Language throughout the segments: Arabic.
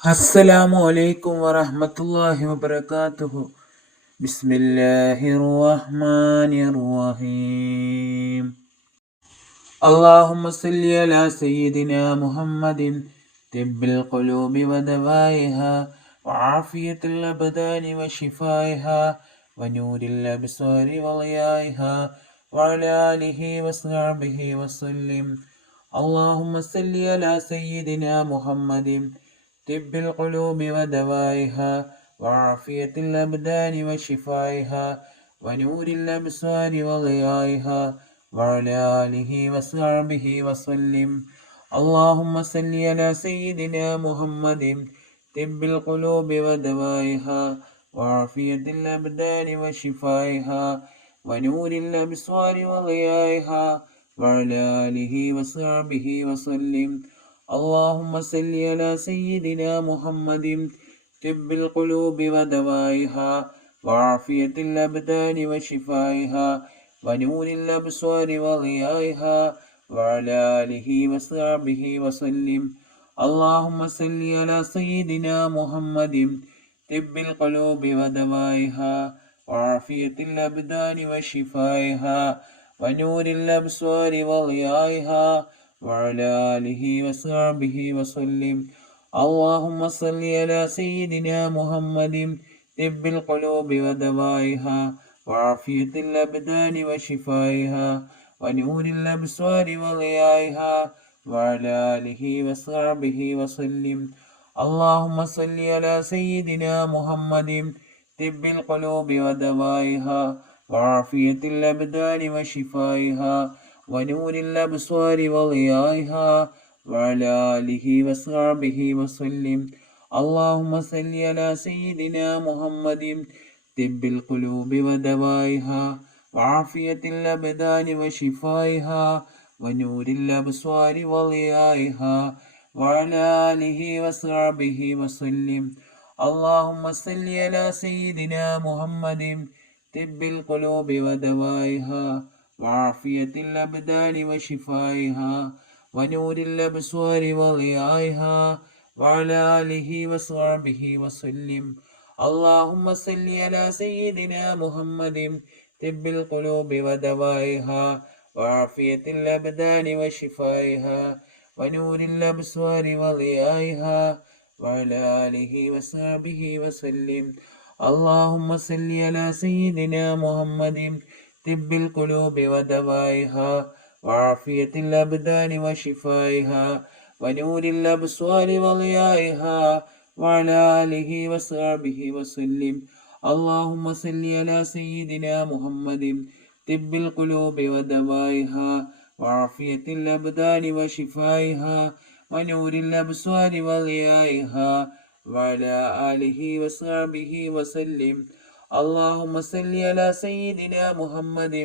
السلام عليكم ورحمة الله وبركاته. بسم الله الرحمن الرحيم. اللهم صل على سيدنا محمد طب القلوب ودوائها وعافية الأبدان وشفائها ونور الأبصار وضيائها وعلى آله وصحبه وسلم. اللهم صل على سيدنا محمد طب القلوب ودوائها وعافية الأبدان وشفائها ونور الأبصار وضيائها وعلى آله وصحبه وسلم. اللهم صل على سيدنا محمد طب القلوب ودوائها وعافية الأبدان وشفائها ونور الأبصار وضيائها وعلى آله وصحبه وسلم. اللهم صل على سيدنا محمد طب القلوب ودوائها وعافية الأبدان وشفائها ونور الأبصار وضيائها وعلى آله وصحبه وسلم. اللهم صل على سيدنا محمد طب القلوب ودوائها وعافية الأبدان وشفائها ونور الأبصار وضيائها وعلى آله وصحبه وسلم. اللهم صل على سيدنا محمد طب القلوب ودوائها وعافية الأبدان وشفائها ونور الأبصار وضيائها وعلى آله وصحبه وسلم. اللهم صل على سيدنا محمد طب القلوب ودوائها وعافية الأبدان وشفائها ونور الأبصار وضيائها وعلى آله وصحبه وسلم. اللهم صل على سيدنا محمد طب القلوب ودوائها وعافية الأبدان وشفائها ونور الأبصار وضيائها وعلى آله وصحبه وسلم. اللهم صل على سيدنا محمد طب القلوب ودوائها وعافية الأبدان وشفائها ونور الأبصار وضيائها وعلى آله وصحبه وسلم. اللهم صل على سيدنا محمد طب القلوب ودوائها وعافية الأبدان وشفائها ونور الأبصار وضيائها وعلى آله وصحبه وسلم. اللهم صل على سيدنا محمد طب القلوب ودوائها وعافية الأبدان وشفائها ونور الأبصار وضيائها وعلى آله وصحبه وسلم. اللهم صل على سيدنا محمد طب القلوب ودوائها وعافية الأبدان وشفائها ونور الأبصار وضيائها وعلى آله وصحبه وسلم. اللهم صل على سيدنا محمد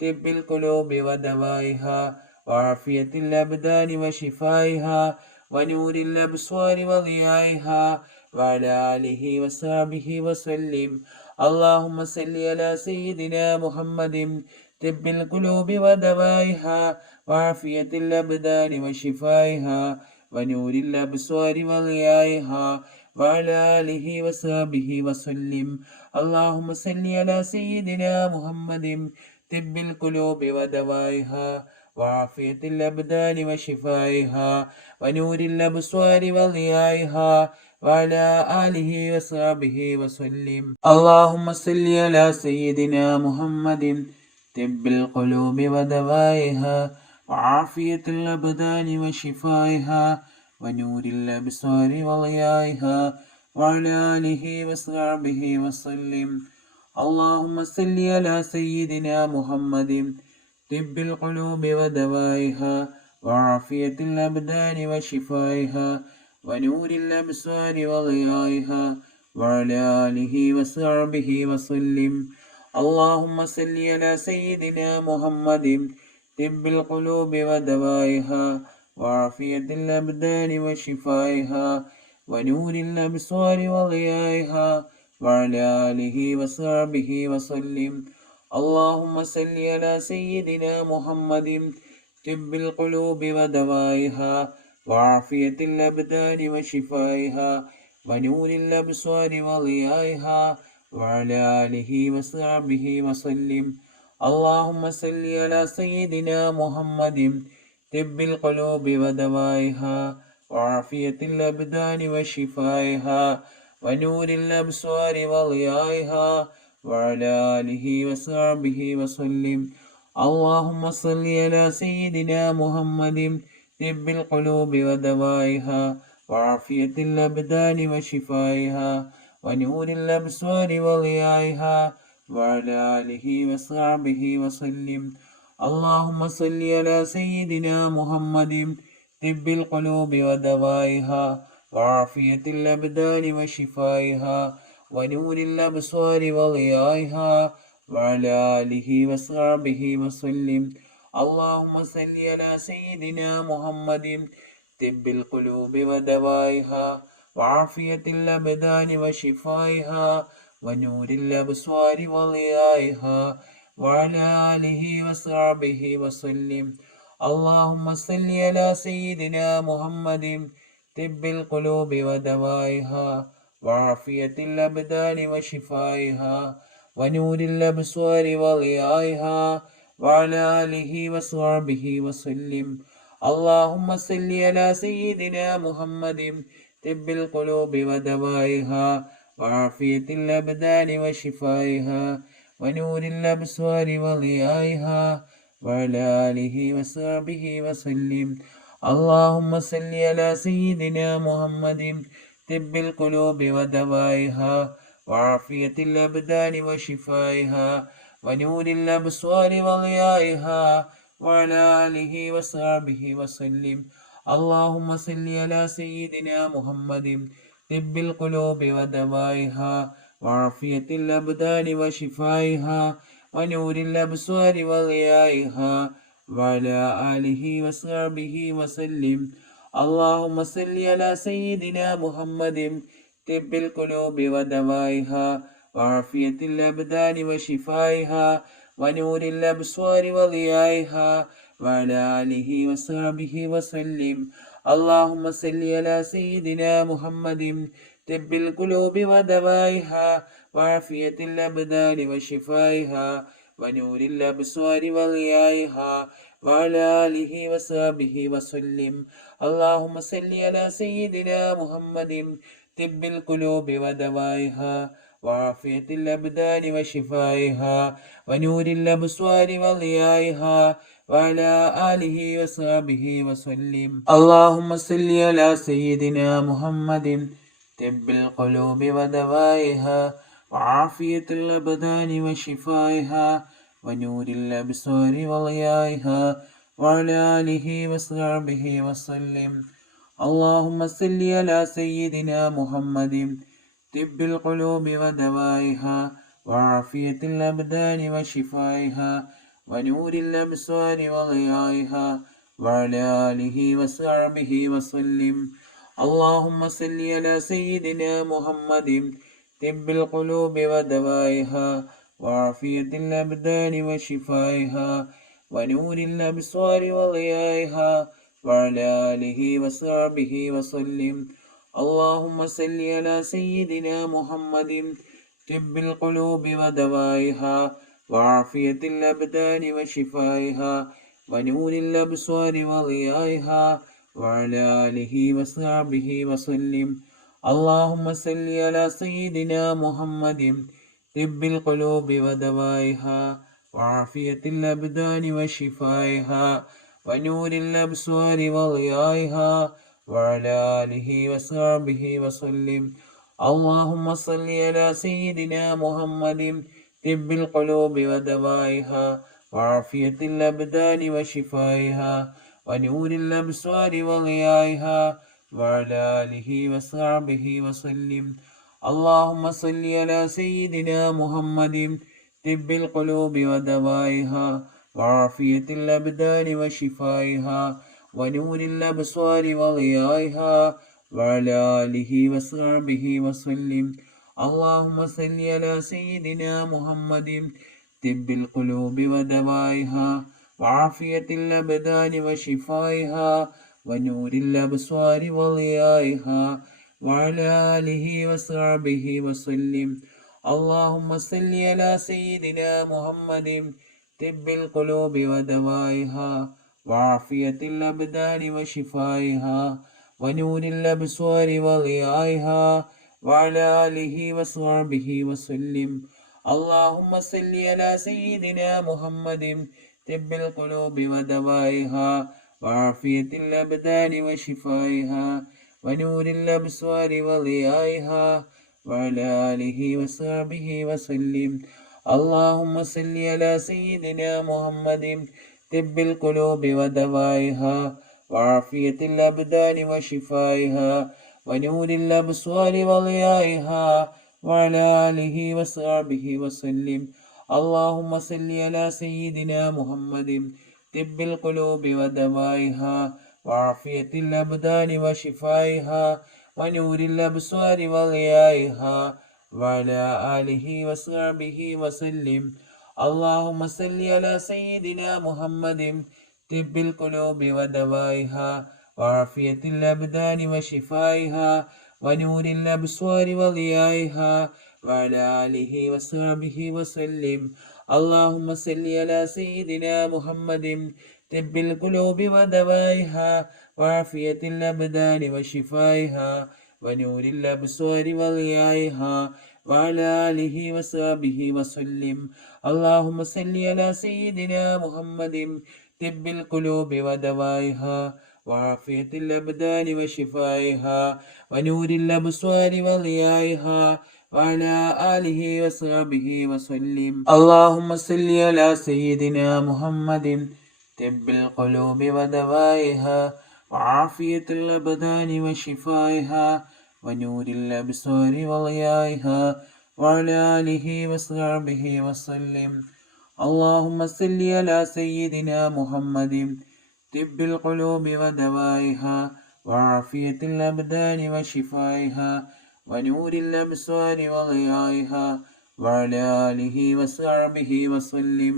طب القلوب ودوائها وعافية الأبدان وشفائها ونور الأبصار وضيائها وعلى آله وصحبه وسلم. اللهم صل على سيدنا محمد طب القلوب ودوائها وعافية الأبدان وشفائها ونور الأبصار وضيائها وعلى آله وصحبه وسلم. اللهم صل على سيدنا محمد طب القلوب ودوائها وعافية الأبدان وشفائها ونور الأبصار وضيائها وعلى آله وصحبه وسلم. اللهم صل على سيدنا محمد طب القلوب ودوائها وعافية الأبدان وشفائها ونور الأبصار وضيائها وعلى آله وصحبه وسلم. اللهم صل على سيدنا محمد طب القلوب ودوائها وعافية الأبدان وشفائها ونور الأبصار وضيائها وعلى آله وصحبه وسلم. اللهم صل على سيدنا محمد طب القلوب ودوائها وعافية الأبدان وشفائها ونور الأبصار وضيائها وعلى آله وصحبه وسلم. اللهم صل على سيدنا محمد طب القلوب ودوائها وعافية الأبدان وشفائها ونور الأبصار وضيائها وعلى آله وصحبه وسلم. اللهم صل على سيدنا محمد طب القلوب ودوائها وعافية الأبدان وشفائها ونور الأبصار وضيائها وعلى آله وصحبه وسلم. اللهم صل على سيدنا محمد طب القلوب ودوائها وعافية الأبدان وشفائها ونور الأبصار وضيائها وعلى آله وصحبه وسلم. اللهم صل على سيدنا محمد طب القلوب ودوائها وعافية الأبدان وشفائها ونور الأبصار وضيائها وعلى آله وصحبه وسلم. اللهم صل على سيدنا محمد طب القلوب ودوائها وعافية الأبدان وشفائها ونور الأبصار وضيائها وعلى آله وصحبه وسلم. اللهم صل على سيدنا محمد طب القلوب ودوائها وعافية الأبدان وشفائها ونور الأبصار وضيائها وعلى آله وصحبه وسلم. اللهم صل على سيدنا محمد طب القلوب ودوائها وعافية الأبدان وشفائها ونور الأبصار وضيائها وعلى آله وصحبه وسلم. اللهم صل على سيدنا محمد طب القلوب ودوائها وعافية الأبدان وشفائها ونور الأبصار وضيائها وعلى آله وصحبه وسلم. اللهم صل على سيدنا محمد طب القلوب ودوائها وعافية الأبدان وشفائها ونور الأبصار وضيائها وعلى آله وصحبه وسلم. اللهم صل على سيدنا محمد طب القلوب ودوائها وعافية الأبدان وشفائها ونور الأبصار وضيائها وعلى آله وصحبه وسلم. اللهم صل على سيدنا محمد طب القلوب ودوائها وعافية الأبدان وشفائها ونور الأبصار وضيائها وعلى آله وصحبه وسلم. اللهم صل على سيدنا محمد طب القلوب ودوائها وعافية الأبدان وشفائها ونور الأبصار وضيائها وعلى آله وصحبه وسلم. اللهم صل على سيدنا محمد طب القلوب ودوائها وعافية الأبدان وشفائها ونور الأبصار وضيائها وعلى آله وصحبه وسلم. اللهم صل على سيدنا محمد طب القلوب ودوائها وعافية الأبدان وشفائها ونور الأبصار وضيائها وعلى آله وصحبه وسلم. اللهم صل على سيدنا محمد طب القلوب ودوائها وعافية الأبدان وشفائها ونور الأبصار وضيائها وعلى آله وصحبه وسلم. اللهم صل على سيدنا محمد طب القلوب ودوائها وعافية الأبدان وشفائها ونور الأبصار وضيائها وعلى آله وصحبه وسلم. اللهم صل على سيدنا محمد طب القلوب ودوائها وعافية الأبدان وشفائها ونور الأبصار وضيائها وعلى آله وصحبه وسلم. اللهم صل على سيدنا محمد طب القلوب ودوائها وعافية الأبدان وشفائها ونور الأبصار وضيائها وعلى آله وصحبه وسلم. اللهم صل على سيدنا محمد طب القلوب ودوائها وعافية الأبدان وشفائها ونور الأبصار وضيائها وعلى آله وصحبه وسلم. اللهم صل على سيدنا محمد طب القلوب ودوائها وعافية الأبدان وشفائها ونور الأبصار وضيائها وعلى آله وصحبه وسلم. اللهم صل على سيدنا محمد طب القلوب ودوائها وعافية الأبدان وشفائها ونور الأبصار وضيائها وعلى آله وصحبه وسلم. اللهم صل على سيدنا محمد طب القلوب ودوائها وعافية الأبدان وشفائها ونور الأبصار وضيائها وعلى آله وصحبه وسلم. اللهم صل على سيدنا محمد طب القلوب ودوائها وعافية الأبدان وشفائها ونور الأبصار وضيائها وعلى آله وصحبه وسلم. اللهم صل على سيدنا محمد طب القلوب ودوائها وعافية الأبدان وشفائها ونور الأبصار وضيائها وعلى آله وصحبه وسلم. اللهم صل على سيدنا محمد طب القلوب ودوائها وعافية الأبدان وشفائها ونور الأبصار وضيائها وعلى آله وصحبه وسلم. اللهم صل على سيدنا محمد طب القلوب ودوائها وعافية الأبدان وشفائها ونور الأبصار وضيائها وعلى آله وصحبه وسلم. اللهم صل على سيدنا محمد طب القلوب ودوائها وعافية الأبدان وشفائها ونور الأبصار وضيائها وعلى آله وصحبه وسلم. اللهم صل على سيدنا محمد طب القلوب ودوائها وعافية الأبدان وشفائها ونور الأبصار وضيائها وعلى آله وصحبه وسلم. اللهم صل على سيدنا محمد طب القلوب ودوائها وعافية الأبدان وشفائها ونور الأبصار وضيائها وعلى آله وصحبه وسلم.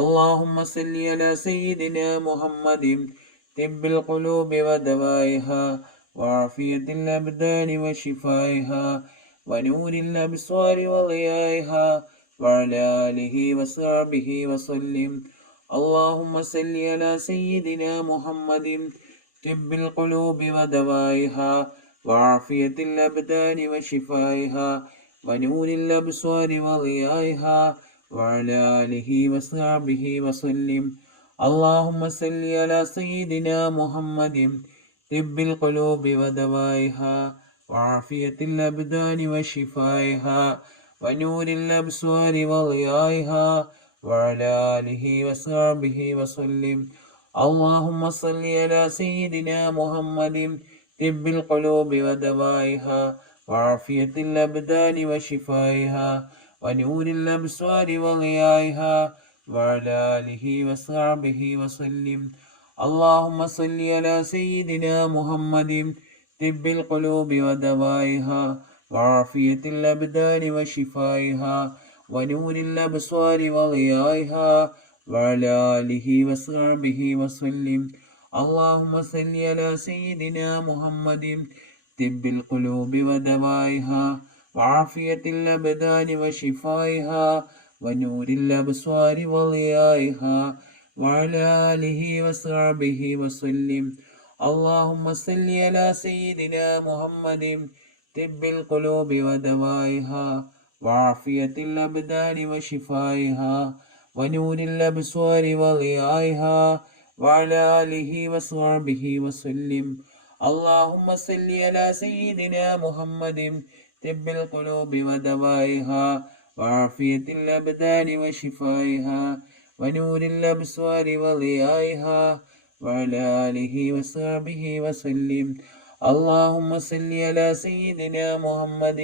اللهم صل على سيدنا محمد طب القلوب ودوائها وعافية الأبدان وشفائها ونور الأبصار وضيائها وعلى آله وصحبه وسلم. اللهم صل على سيدنا محمد طب القلوب ودوائها وعافية الأبدان وشفائها ونور الأبصار وضيائها وعلى آله وصحبه وسلم. اللهم صل على سيدنا محمد طب القلوب ودوائها وعافية الأبدان وشفائها ونور الأبصار وضيائها وعلى آله وصحبه وسلم. اللهم صل على سيدنا محمد طب القلوب ودوائها وعافية الأبدان وشفائها ونور الأبصار وضيائها وعلى آله وصحبه وسلم. اللهم صل على سيدنا محمد طب القلوب ودوائها وعافية الأبدان وشفائها ونور الأبصار وضيائها وعلى آله وصحبه وسلم. اللهم صل على سيدنا محمد طب القلوب ودوائها وعافية الأبدان وشفائها ونور الأبصار وضيائها وعلى آله وصحبه وسلم. اللهم صل على سيدنا محمد طب القلوب ودوائها وعافية الأبدان وشفائها ونور الأبصار وضيائها وعلى آله وصحبه وسلم. اللهم صل على سيدنا محمد طب القلوب ودوائها وعافية الأبدان وشفائها ونور الأبصار وضيائها وعلى آله وصحبه وسلم. اللهم صل على سيدنا محمد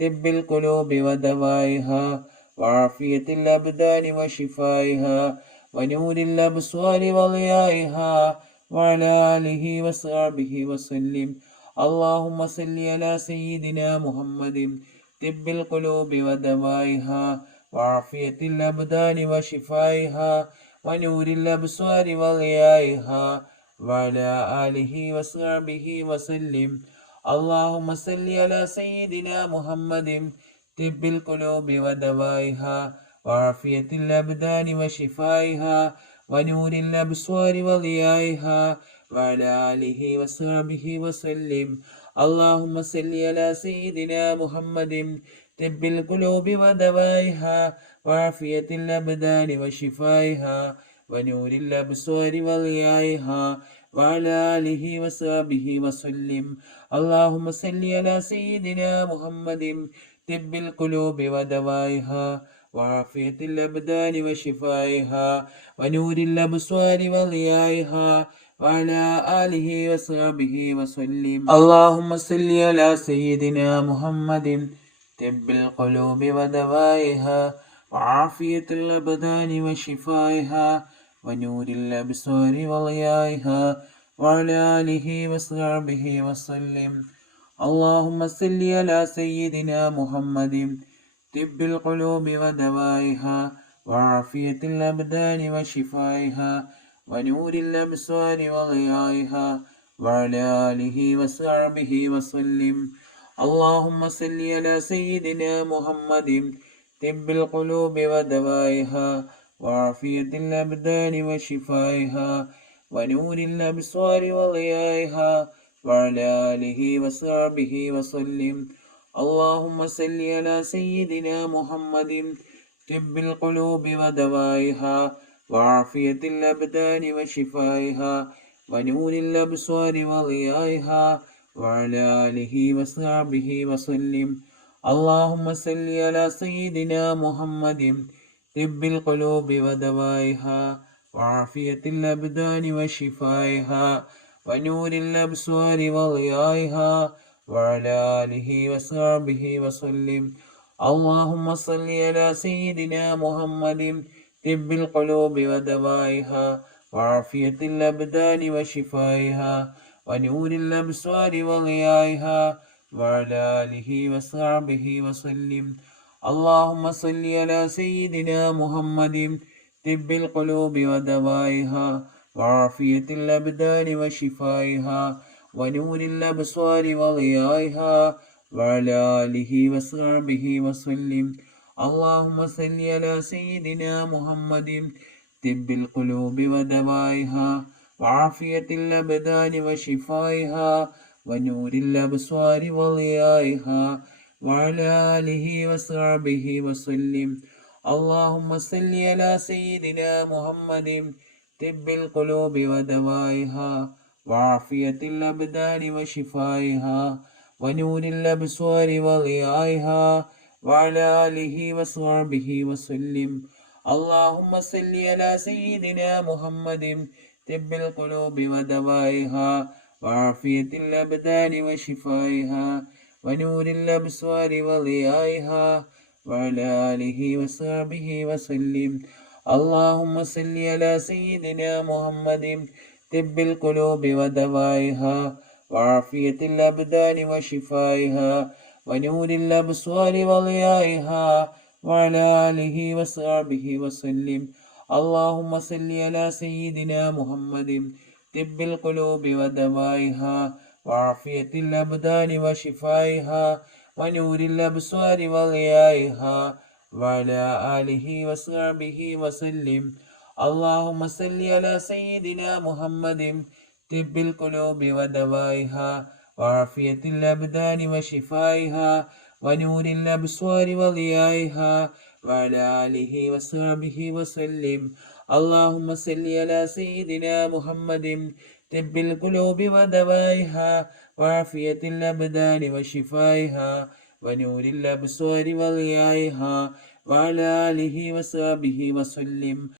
طب القلوب ودوائها وعافية الأبدان وشفائها ونور الأبصار وضيائها وعلى آله وصحبه وسلم. اللهم صل على سيدنا محمد طب القلوب ودوائها وعافية الأبدان وشفائها ونور الأبصار وضيائها وعلى آله وصحبه وسلم. اللهم صل على سيدنا محمد طب القلوب ودوائها وعافية الأبدان وشفائها ونور الأبصار وضيائها وعلى آله وصحبه وسلم. اللهم صل على سيدنا محمد طب القلوب ودوائها وعافية الأبدان وشفائها ونور الأبصار وضيائها وعلى آله وصحبه وسلم. اللهم صل على سيدنا محمد طب القلوب ودوائها وعافية الأبدان وشفائها ونور الأبصار وضيائها وعلى آله وصحبه وسلم. اللهم صل على سيدنا محمد طب القلوب ودوائها وعافية الأبدان وشفائها ونور الأبصار وضيائها وعلى آله وصحبه وسلم. اللهم صل على سيدنا محمد طب القلوب ودوائها وعافية الأبدان وشفائها ونور الأبصار وضيائها وعلى آله وصحبه وسلم. اللهم صل على سيدنا محمد طب القلوب ودوائها وعافية الأبدان وشفائها ونور الأبصار وضيائها وعلى آله وصحبه وسلم. اللهم صل على سيدنا محمد طب القلوب ودوائها وعافية الأبدان وشفائها ونور الأبصار وضيائها وعلى آله وصحبه وسلم. اللهم صل على سيدنا محمد طب القلوب ودوائها وعافية الأبدان وشفائها ونور الأبصار وضيائها وعلى آله وصحبه وسلم. اللهم صل على سيدنا محمد طب القلوب ودوائها وعافية الأبدان وشفائها ونور الأبصار وضيائها وعلى آله وصحبه وسلم. اللهم صل على سيدنا محمد طب القلوب ودوائها وعافية الأبدان وشفائها ونور الأبصار وضيائها وعلى آله وصحبه وسلم. اللهم صل على سيدنا محمد طب القلوب ودوائها وعافية الأبدان وشفائها ونور الأبصار وضيائها وعلى آله وصحبه وسلم. اللهم صل على سيدنا محمد طب القلوب ودوائها وعافية الأبدان وشفائها ونور الأبصار وضيائها وعلى آله وصحبه وسلم. اللهم صل على سيدنا محمد طب القلوب ودوائها وعافية الأبدان وشفائها ونور الأبصار وضيائها وعلى آله وصحبه وسلم. اللهم صل على سيدنا محمد طب القلوب ودوائها وعافية الأبدان وشفائها ونور الأبصار وضيائها وعلى آله وصحبه وسلم. اللهم صل على سيدنا محمد طب القلوب ودوائها وعافية الأبدان وشفائها ونور الأبصار وضيائها وعلى آله وصحبه وسلم. اللهم صل على سيدنا محمد طب القلوب ودوائها وعافية الأبدان وشفائها ونور الأبصار وضيائها وعلى آله وصحبه وسلم. اللهم صل على سيدنا محمد طب القلوب ودوائها وعافية الأبدان وشفائها ونور الأبصار وضيائها وعلى آله وصحبه وسلم.